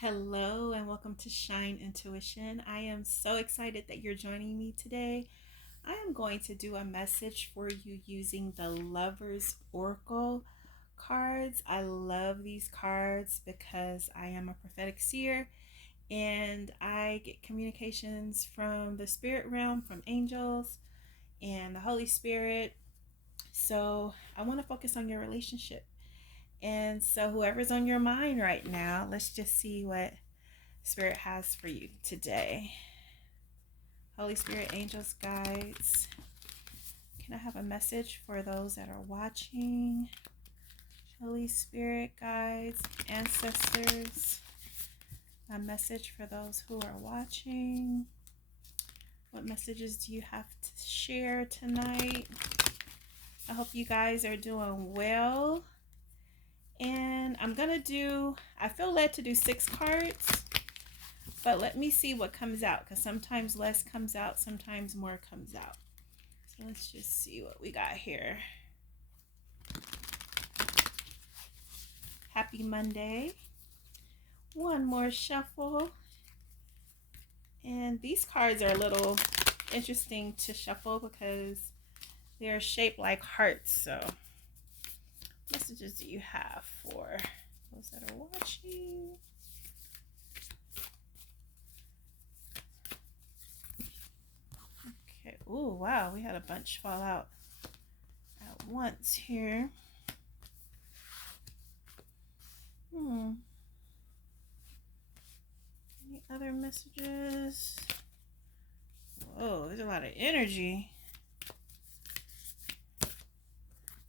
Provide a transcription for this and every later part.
Hello and welcome to Shine Intuition. I am so excited that you're joining me today. I am going to do a message for you using the Lover's Oracle cards. I love these cards because I am a prophetic seer and I get communications from the spirit realm, from angels and the Holy Spirit. So I want to focus on your relationship. And so, whoever's on your mind right now, let's just see what Spirit has for you today. Holy Spirit, angels, guides. Can I have a message for those that are watching? Holy Spirit, guides, ancestors. A message for those who are watching. What messages do you have to share tonight? I hope you guys are doing well. And I feel led to do 6 cards. But let me see what comes out, because sometimes less comes out, sometimes more comes out. So let's just see what we got here. Happy Monday. One more shuffle. And these cards are a little interesting to shuffle because they're shaped like hearts. So what messages do you have for those that are watching? Okay. Oh, wow. We had a bunch fall out at once here. Any other messages? Whoa, there's a lot of energy.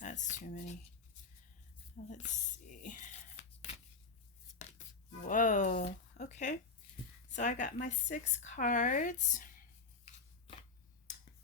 That's too many. Let's see. Whoa. Okay. So I got my 6 cards.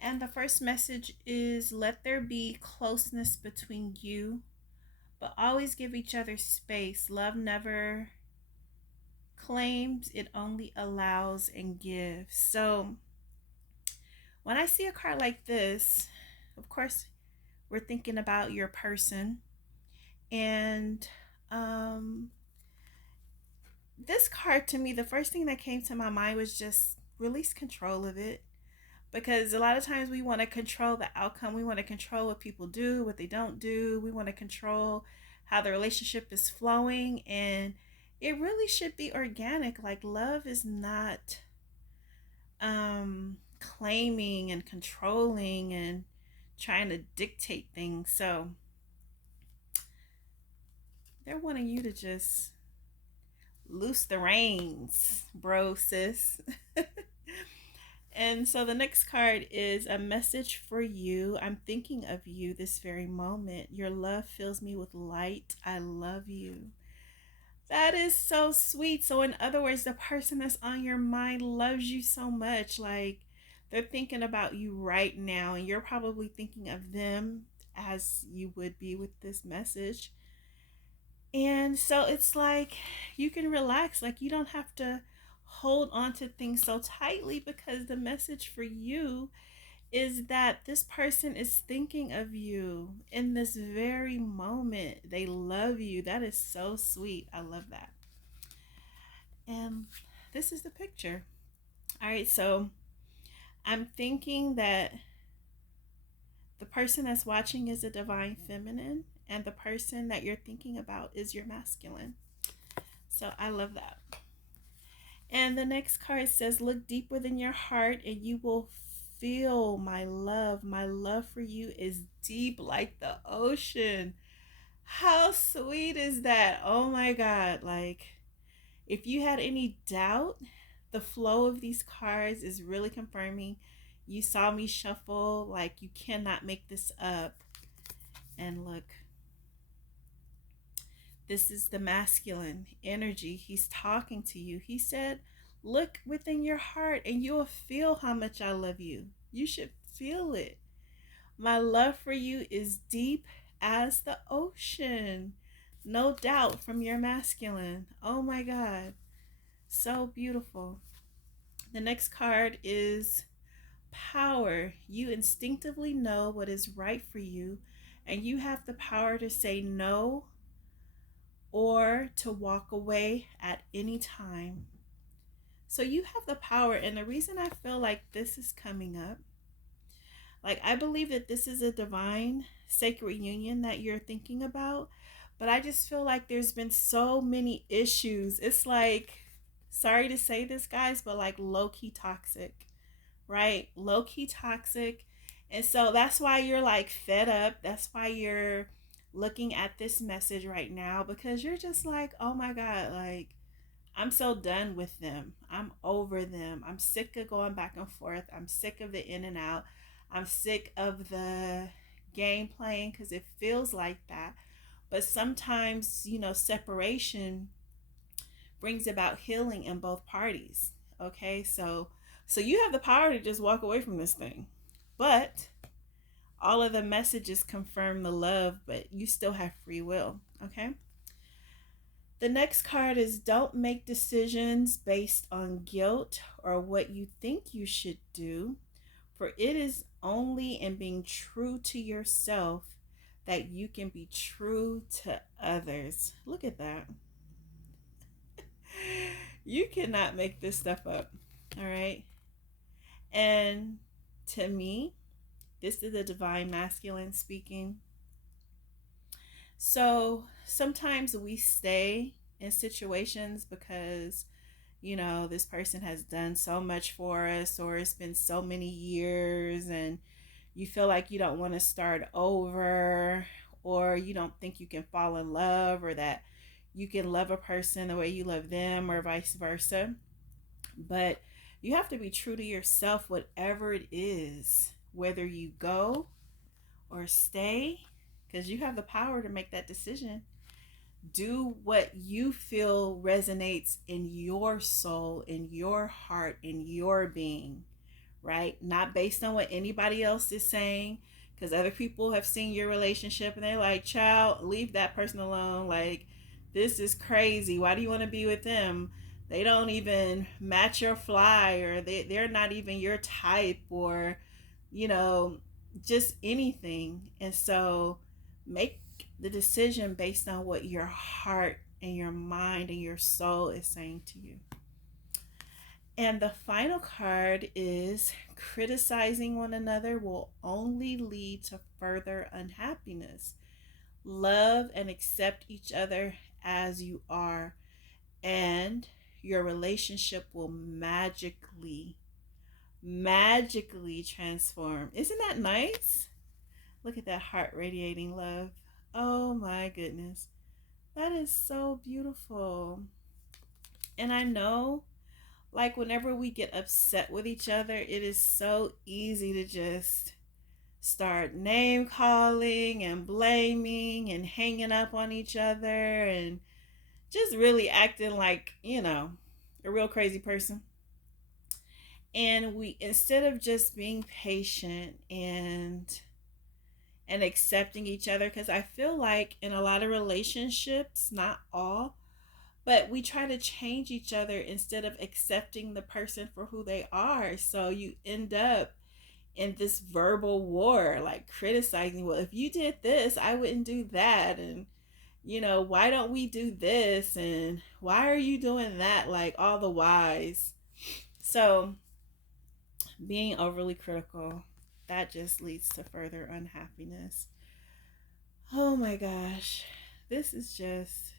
And the first message is, let there be closeness between you, but always give each other space. Love never claims, it only allows and gives. So when I see a card like this, of course, we're thinking about your person. And this card, to me, the first thing that came to my mind was just release control of it. Because a lot of times we want to control the outcome. We want to control what people do, what they don't do. We want to control how the relationship is flowing. And it really should be organic. Like, love is not claiming and controlling and trying to dictate things. So they're wanting you to just loose the reins, bro, sis. And so the next card is a message for you. I'm thinking of you this very moment. Your love fills me with light. I love you. That is so sweet. So, in other words, the person that's on your mind loves you so much. Like, they're thinking about you right now, and you're probably thinking of them as you would be with this message. And so it's like you can relax. Like, you don't have to hold on to things so tightly, because the message for you is that this person is thinking of you in this very moment. They love you. That is so sweet. I love that. And this is the picture. All right, so I'm thinking that the person that's watching is a divine feminine, and the person that you're thinking about is your masculine. So I love that. And the next card says, look deep within your heart and you will feel my love. My love for you is deep like the ocean. How sweet is that? Oh my God. Like, if you had any doubt, the flow of these cards is really confirming. You saw me shuffle, like, you cannot make this up. And look, this is the masculine energy. He's talking to you. He said, look within your heart and you will feel how much I love you. You should feel it. My love for you is deep as the ocean. No doubt, from your masculine. Oh my God. So beautiful. The next card is power. You instinctively know what is right for you, and you have the power to say no or to walk away at any time. So you have the power. And the reason I feel like this is coming up, like I believe that this is a divine sacred union that you're thinking about, but I just feel like there's been so many issues. It's like, sorry to say this, guys, but like low key toxic, right? Low key toxic. And so that's why you're like fed up. That's why you're looking at this message right now, because you're just like, oh my God, like I'm so done with them. I'm over them. I'm sick of going back and forth. I'm sick of the in and out. I'm sick of the game playing because it feels like that. But sometimes, separation brings about healing in both parties. Okay? So you have the power to just walk away from this thing. But all of the messages confirm the love, but you still have free will. Okay? The next card is don't make decisions based on guilt or what you think you should do, for it is only in being true to yourself that you can be true to others. Look at that. You cannot make this stuff up. All right. And to me, this is the divine masculine speaking. So sometimes we stay in situations because, this person has done so much for us, or it's been so many years, and you feel like you don't want to start over, or you don't think you can fall in love, or that you can love a person the way you love them, or vice versa. But you have to be true to yourself, whatever it is, whether you go or stay, because you have the power to make that decision. Do what you feel resonates in your soul, in your heart, in your being, right? Not based on what anybody else is saying, because other people have seen your relationship and they're like, child, leave that person alone. Like, this is crazy. Why do you want to be with them? They don't even match your fly, or they're not even your type, or, you know, just anything. And so make the decision based on what your heart and your mind and your soul is saying to you. And the final card is criticizing one another will only lead to further unhappiness. Love and accept each other as you are, and your relationship will magically transform. Isn't that nice? Look at that heart radiating love. Oh my goodness. That is so beautiful. And I know, like, whenever we get upset with each other, it is so easy to just start name calling and blaming and hanging up on each other and just really acting like, a real crazy person. And we, instead of just being patient and accepting each other, because I feel like in a lot of relationships, not all, but we try to change each other instead of accepting the person for who they are. So you end up in this verbal war, like criticizing, well, if you did this, I wouldn't do that. And, why don't we do this? And why are you doing that? Like all the whys. So being overly critical, that just leads to further unhappiness. Oh my gosh. This is just.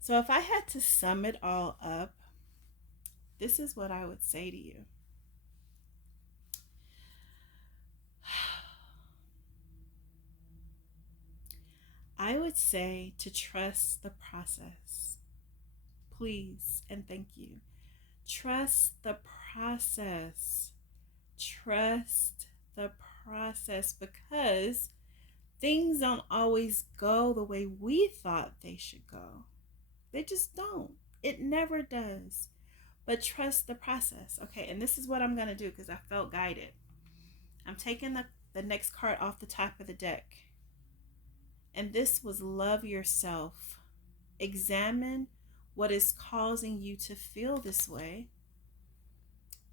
So if I had to sum it all up, this is what I would say to you. I would say to trust the process. Please and thank you. Trust the process. Trust the process, because things don't always go the way we thought they should go. They just don't. It never does. But trust the process. Okay, and this is what I'm going to do because I felt guided. I'm taking the next card off the top of the deck. And this was love yourself. Examine what is causing you to feel this way.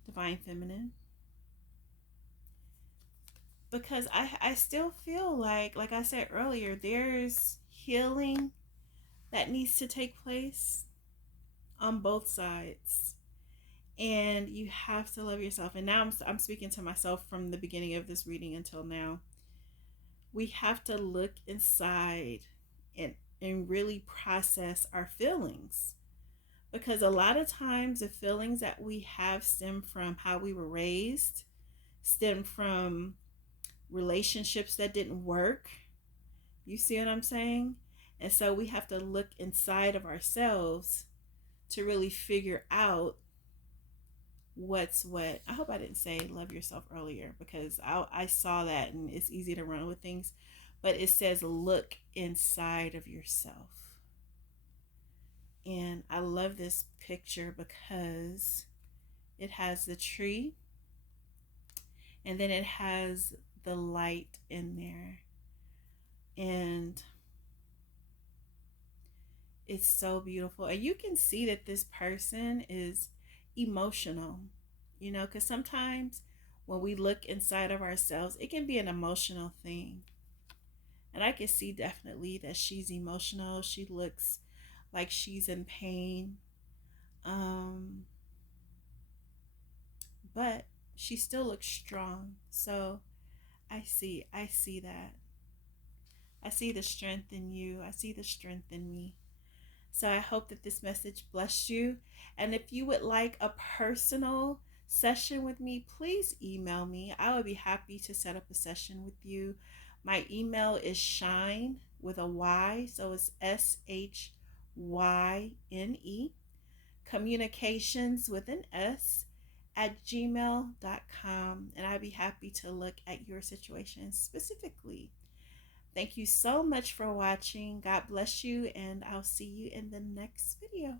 Divine Feminine. Because I still feel like I said earlier, there's healing that needs to take place on both sides. And you have to love yourself. And now I'm speaking to myself from the beginning of this reading until now. We have to look inside and really process our feelings, because a lot of times the feelings that we have stem from how we were raised, stem from relationships that didn't work. You see what I'm saying? And so we have to look inside of ourselves to really figure out what's what. I hope I didn't say love yourself earlier, because I saw that and it's easy to run with things. But it says look inside of yourself. And I love this picture because it has the tree and then it has the light in there. And it's so beautiful. And you can see that this person is emotional, because sometimes when we look inside of ourselves, it can be an emotional thing. And I can see definitely that she's emotional. She looks like she's in pain. Um, but she still looks strong. So I see that. I see the strength in you. I see the strength in me. So I hope that this message blessed you. And if you would like a personal session with me, please email me. I would be happy to set up a session with you. My email is shine with a Y, so it's SHYNE, communications with an S at gmail.com. And I'd be happy to look at your situation specifically. Thank you so much for watching. God bless you, and I'll see you in the next video.